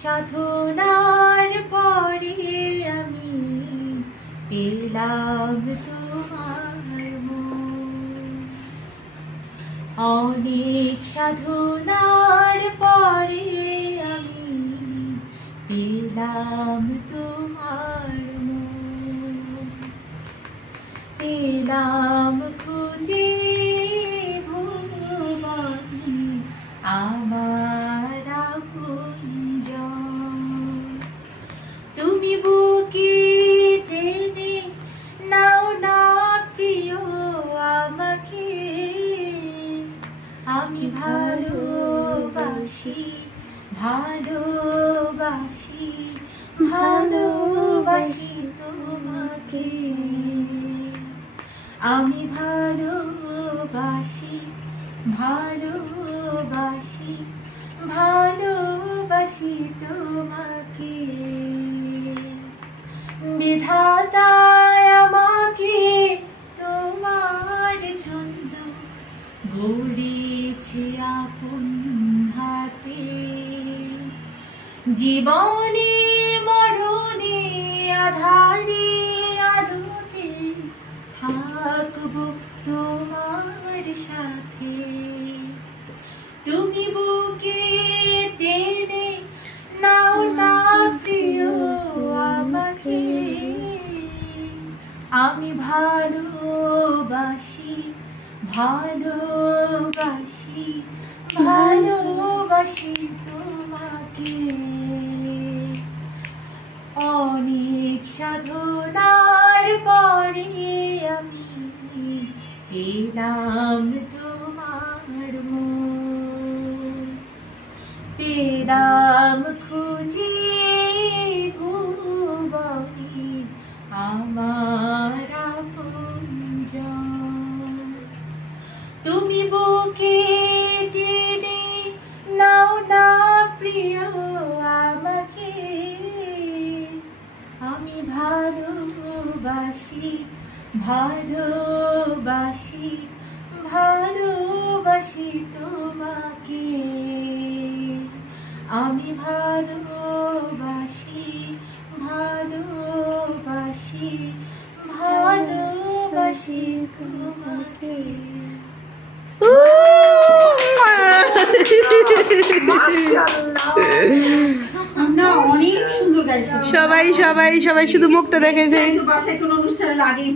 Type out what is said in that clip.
সাধনার পরে আমি পেলাম তোমার মন। অনেক সাধনার পরে আমি পেলাম তোমার মন। পেলাম খুঁজে ভুবনে আমার আপনজন। তুমি বুকে টেনে নাও না প্রিয় আমাকে। আমি ভালোবাসি ভালোবাসি ভালোবাসি তোমাকে। আমি ভালোবাসি ভালোবাসি ভালোবাসি তোমাকে। বিধাতা আমাকে তোমার জন্য গড়েছে আপন হাতে। জীবনে মরণে আধারে আলোতে থাকবো তোমার সাথে। তুমি বুকে টেনে নাও না প্রিয় আমাকে। আমি ভালোবাসি ভালোবাসি ভালোবাসি তোমাকে। অনেক সাধনার পরে আমি পেলাম তোমার মন। পেলাম খুঁজে ভুবনে আমার আপনজন। তুমি বুকে টেনে নাও না প্রিয় আমাকে। আমি ভালোবাসি ভালোবাসি ভালোবাসি তোমাকে। আমি ভালোবাসি ভালোবাসি ভালোবাসি তোমাকে। সবাই সবাই সবাই শুধু মুখটা দেখেছে। বাসায় কোনো অনুষ্ঠানে লাগেই